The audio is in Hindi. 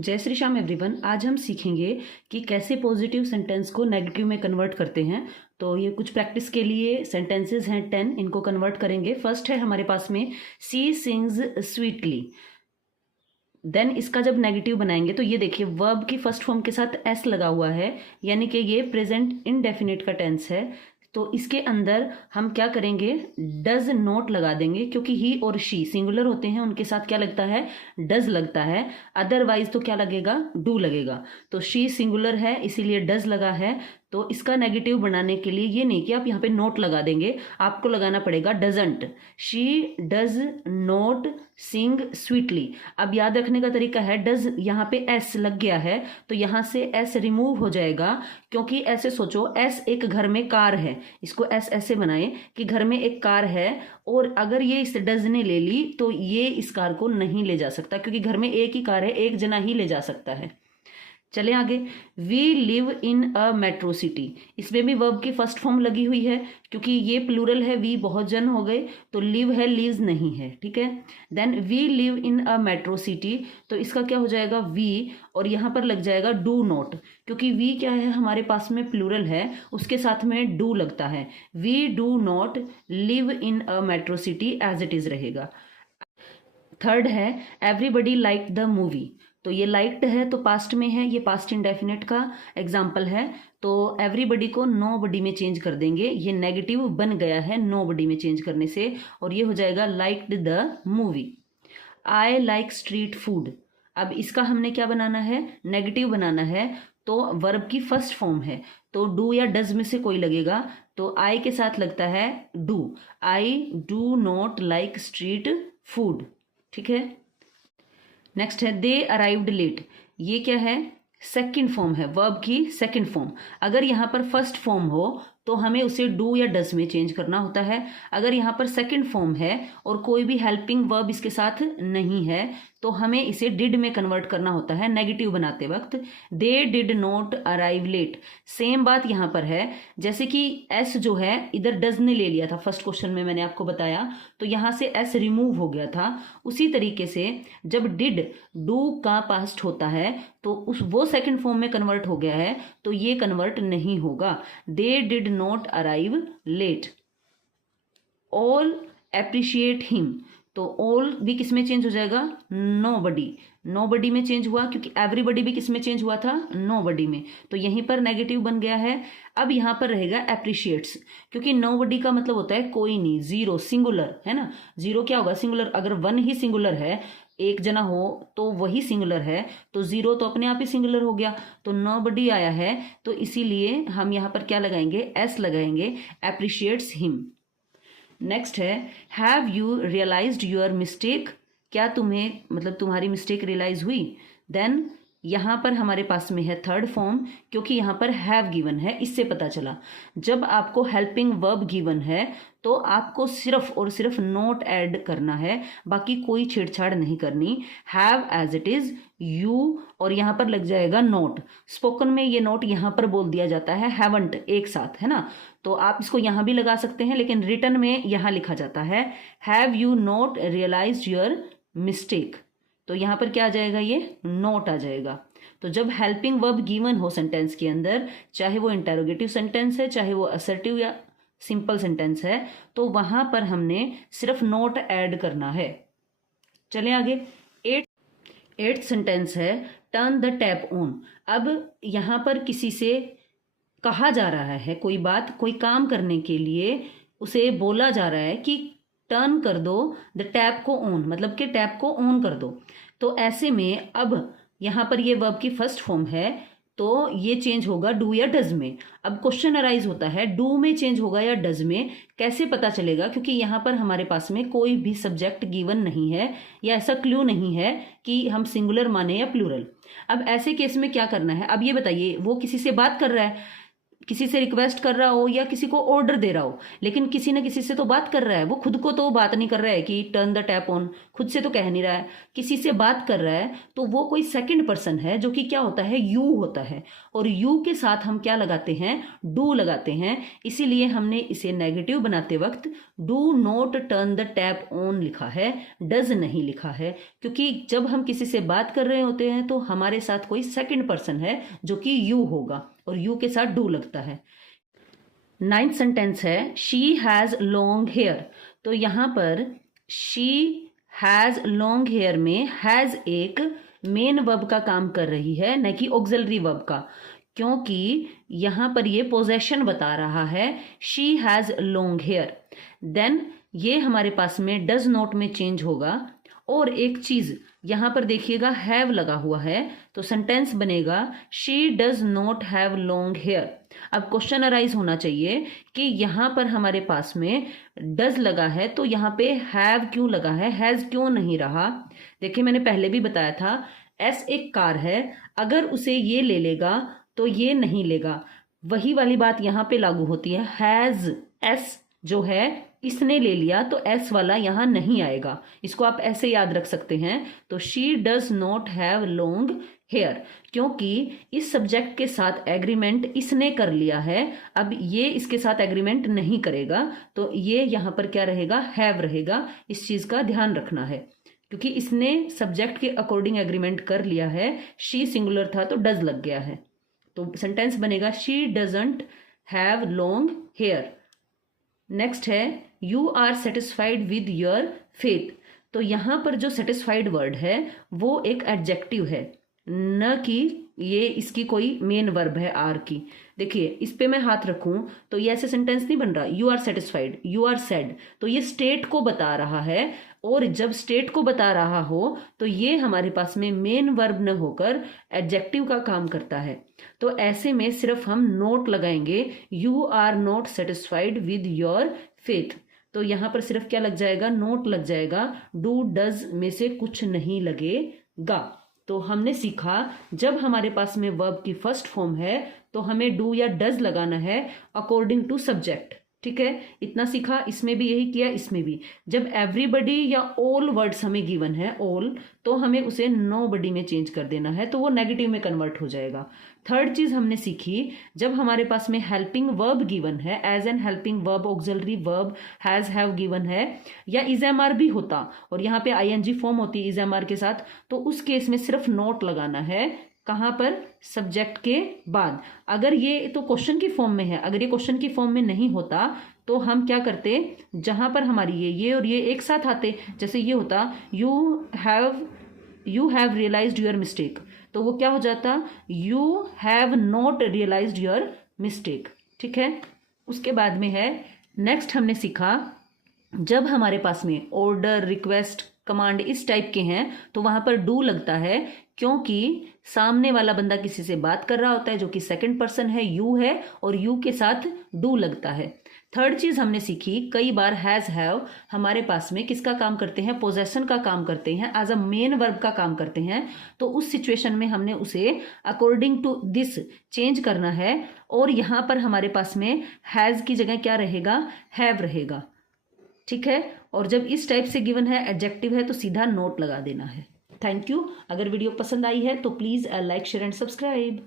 जय श्री श्याम एवरीवन। आज हम सीखेंगे कि कैसे पॉजिटिव सेंटेंस को नेगेटिव में कन्वर्ट करते हैं। तो ये कुछ प्रैक्टिस के लिए सेंटेंसेस हैं 10, इनको कन्वर्ट करेंगे। फर्स्ट है हमारे पास में सी सिंग्स स्वीटली। देन इसका जब नेगेटिव बनाएंगे तो ये देखिए वर्ब की फर्स्ट फॉर्म के साथ एस लगा हुआ है, यानी कि ये प्रेजेंट इनडेफिनिट का टेंस है। तो इसके अंदर हम क्या करेंगे, डज नॉट लगा देंगे, क्योंकि ही और शी सिंगुलर होते हैं, उनके साथ क्या लगता है, डज लगता है। अदरवाइज तो क्या लगेगा, डू लगेगा। तो शी सिंगुलर है इसीलिए डज लगा है। तो इसका नेगेटिव बनाने के लिए ये नहीं कि आप यहाँ पे नोट लगा देंगे, आपको लगाना पड़ेगा doesn't. She does not sing sweetly. अब याद रखने का तरीका है, डज यहाँ पे एस लग गया है तो यहाँ से एस रिमूव हो जाएगा, क्योंकि ऐसे सोचो एस एक घर में कार है, इसको एस ऐसे बनाए कि घर में एक कार है, और अगर ये इस डज ने ले ली तो ये इस कार को नहीं ले जा सकता, क्योंकि घर में एक ही कार है, एक जना ही ले जा सकता है। चले आगे, we live in a metro city. इसमें भी वर्ब की फर्स्ट फॉर्म लगी हुई है, क्योंकि ये प्लूरल है, वी बहुत जन हो गए, तो लिव है, लीव्स नहीं है, ठीक है। Then we live in a metro city, तो इसका क्या हो जाएगा, वी, और यहाँ पर लग जाएगा डू नॉट, क्योंकि वी क्या है हमारे पास में प्लूरल है, उसके साथ में डू लगता है। We do not live in a metro city as it is रहेगा। थर्ड है एवरीबडी लाइक द मूवी। तो ये लाइक्ड है तो पास्ट में है, ये पास्ट इंडेफिनिट का एग्जाम्पल है। तो एवरीबडी को नोबडी में चेंज कर देंगे, ये नेगेटिव बन गया है नोबडी में चेंज करने से, और ये हो जाएगा liked the movie. I like street food. अब इसका हमने क्या बनाना है, नेगेटिव बनाना है। तो वर्ब की फर्स्ट फॉर्म है, तो डू या डज में से कोई लगेगा, तो आई के साथ लगता है do. I do not like street food, ठीक है। नेक्स्ट है दे अराइव्ड लेट। ये क्या है, सेकंड फॉर्म है, वर्ब की सेकंड फॉर्म। अगर यहाँ पर फर्स्ट फॉर्म हो तो हमें उसे डू या डज में चेंज करना होता है। अगर यहाँ पर सेकंड फॉर्म है और कोई भी हेल्पिंग वर्ब इसके साथ नहीं है तो हमें इसे डिड में कन्वर्ट करना होता है नेगेटिव बनाते वक्त। They did not arrive late. Same बात यहाँ पर है, जैसे कि एस जो है इधर डज ने ले लिया था, फर्स्ट क्वेश्चन में मैंने आपको बताया, तो यहाँ से एस रिमूव हो गया था। उसी तरीके से जब डिड डू का पास्ट होता है तो वो सेकंड फॉर्म में कन्वर्ट हो गया है, तो ये कन्वर्ट नहीं होगा। They did not arrive late. All appreciate him, तो ऑल भी किस में चेंज हो जाएगा, नोबडी। नोबडी में चेंज हुआ, क्योंकि एवरीबडी भी किस में चेंज हुआ था, नोबडी में, तो यहीं पर नेगेटिव बन गया है। अब यहां पर रहेगा एप्रिशिएट्स, क्योंकि नोबडी का मतलब होता है कोई नहीं, जीरो सिंगुलर है ना। जीरो क्या होगा, सिंगुलर। अगर वन ही सिंगुलर है, एक जना हो तो वही सिंगुलर है, तो जीरो तो अपने आप ही सिंगुलर हो गया, तो नोबडी आया है, तो इसीलिए हम यहाँ पर क्या लगाएंगे, एस लगाएंगे, एप्रिशिएट्स हिम। नेक्स्ट है have you realised your mistake. क्या तुम्हें मतलब तुम्हारी मिस्टेक रियलाइज हुई। देन यहाँ पर हमारे पास में है थर्ड फॉर्म, क्योंकि यहाँ पर हैव गिवन है, इससे पता चला जब आपको हेल्पिंग वर्ब गिवन है तो आपको सिर्फ और सिर्फ नोट ऐड करना है, बाकी कोई छेड़छाड़ नहीं करनी। Have as it is, you, और यहाँ पर लग जाएगा नोट। स्पोकन में ये नोट यहाँ पर बोल दिया जाता है, हैवंट एक साथ, है ना। तो आप इसको यहाँ भी लगा सकते हैं, लेकिन रिटर्न में यहाँ लिखा जाता है have you not realised your mistake. तो यहाँ पर क्या आ जाएगा, ये नोट आ जाएगा। तो जब हेल्पिंग वर्ब गिवन हो सेंटेंस के अंदर, चाहे वो इंटेरोगेटिव सेंटेंस है, चाहे वो असर्टिव या सिंपल सेंटेंस है, तो वहां पर हमने सिर्फ नोट ऐड करना है। चले आगे, एट्थ सेंटेंस है टर्न द टैप ऑन। अब यहां पर किसी से कहा जा रहा है कोई बात, कोई काम करने के लिए उसे बोला जा रहा है कि टर्न कर दो द टैप को ऑन, मतलब कि टैप को ऑन कर दो। तो ऐसे में अब यहां पर ये वर्ब की फर्स्ट फॉर्म है, तो ये चेंज होगा डू या डज में। अब क्वेश्चन अराइज होता है डू में चेंज होगा या डज में, कैसे पता चलेगा, क्योंकि यहाँ पर हमारे पास में कोई भी सब्जेक्ट गिवन नहीं है, या ऐसा क्लू नहीं है कि हम सिंगुलर माने या प्लूरल। अब ऐसे केस में क्या करना है, अब ये बताइए, वो किसी से बात कर रहा है, किसी से रिक्वेस्ट कर रहा हो या किसी को ऑर्डर दे रहा हो, लेकिन किसी न किसी से तो बात कर रहा है। वो खुद को तो बात नहीं कर रहा है कि टर्न द टैप ऑन, खुद से तो कह नहीं रहा है, किसी से बात कर रहा है। तो वो कोई सेकंड पर्सन है जो कि क्या होता है, यू होता है। और यू के साथ हम क्या लगाते हैं, डू लगाते हैं। इसीलिए हमने इसे नेगेटिव बनाते वक्त do not turn the tap on लिखा है, डज नहीं लिखा है, क्योंकि जब हम किसी से बात कर रहे होते हैं तो हमारे साथ कोई सेकंड पर्सन है जो कि यू होगा और यू के साथ डू लगता है। 9th सेंटेंस है शी हैज लॉन्ग हेयर। तो यहां पर शी हैज लॉन्ग हेयर में हैज एक मेन वर्ब का काम कर रही है, न कि ऑक्सिलरी वर्ब का, क्योंकि यहां पर ये पोजेशन बता रहा है she has long hair. Then ये हमारे पास में डज नॉट में चेंज होगा। और एक चीज यहां पर देखिएगा, हैव लगा हुआ है, तो सेंटेंस बनेगा she does not have long hair. अब क्वेश्चन अराइज होना चाहिए कि यहां पर हमारे पास में डज लगा है तो यहां पे हैव क्यों लगा है, हैज क्यों नहीं रहा। देखिए मैंने पहले भी बताया था, एस एक कार है, अगर उसे ये ले लेगा तो ये नहीं लेगा। वही वाली बात यहां पे लागू होती है। हैज, एस जो है इसने ले लिया तो एस वाला यहां नहीं आएगा। इसको आप ऐसे याद रख सकते हैं। तो she does not have long hair, क्योंकि इस सब्जेक्ट के साथ एग्रीमेंट इसने कर लिया है, अब ये इसके साथ एग्रीमेंट नहीं करेगा, तो ये यहां पर क्या रहेगा, हैव रहेगा। इस चीज का ध्यान रखना है, क्योंकि इसने सब्जेक्ट के अकॉर्डिंग एग्रीमेंट कर लिया है। शी सिंगुलर था तो डज लग गया है, तो सेंटेंस बनेगा she doesn't have long hair. Next है you are satisfied with your faith. तो यहां पर जो सेटिस्फाइड वर्ड है वो एक एडजेक्टिव है, न कि ये इसकी कोई मेन वर्ब है आर की। देखिए इस पे मैं हाथ रखूं तो ये ऐसे सेंटेंस नहीं बन रहा, you are satisfied, you are sad, तो ये स्टेट को बता रहा है। और जब स्टेट को बता रहा हो तो ये हमारे पास में मेन वर्ब न होकर एडजेक्टिव का काम करता है। तो ऐसे में सिर्फ हम नोट लगाएंगे, you are not satisfied with your faith. तो यहां पर सिर्फ क्या लग जाएगा, नोट लग जाएगा, डू डज में से कुछ नहीं लगेगा। तो हमने सीखा जब हमारे पास में वर्ब की फर्स्ट फॉर्म है तो हमें डू या डज लगाना है अकॉर्डिंग टू सब्जेक्ट। ठीक है, इतना सीखा, इसमें भी यही किया, इसमें भी। जब एवरीबडी या ऑल वर्ड्स हमें गिवन है, ऑल, तो हमें उसे नोबडी में चेंज कर देना है, तो वो नेगेटिव में कन्वर्ट हो जाएगा। थर्ड चीज हमने सीखी, जब हमारे पास में हेल्पिंग वर्ब गिवन है, as an helping verb, auxiliary verb, has, have given है, या इज एम आर भी होता और यहाँ पे आईएनजी फॉर्म होती है इज एम आर के साथ, तो उस केस में सिर्फ नोट लगाना है। कहां पर, सब्जेक्ट के बाद। अगर ये तो क्वेश्चन की फॉर्म में है, अगर ये क्वेश्चन की फॉर्म में नहीं होता तो हम क्या करते, जहां पर हमारी ये और ये एक साथ आते, जैसे ये होता you have realised your mistake, तो वो क्या हो जाता, you have not realised your mistake. ठीक है, उसके बाद में है नेक्स्ट हमने सीखा, जब हमारे पास में ऑर्डर, रिक्वेस्ट, कमांड इस टाइप के हैं तो वहां पर डू लगता है, क्योंकि सामने वाला बंदा किसी से बात कर रहा होता है जो कि सेकंड पर्सन है, यू है, और यू के साथ डू लगता है। थर्ड चीज हमने सीखी, कई बार हैज, हैव हमारे पास में किसका काम करते हैं, पोजेशन का काम करते हैं, एज अ मेन वर्ब का काम करते हैं। तो उस सिचुएशन में हमने उसे अकॉर्डिंग टू दिस चेंज करना है, और यहां पर हमारे पास में हैज की जगह क्या रहेगा, हैव रहेगा। ठीक है, और जब इस टाइप से गिवन है, एडजेक्टिव है, तो सीधा नोट लगा देना है। Thank you. अगर वीडियो पसंद आई है तो please like, share and subscribe.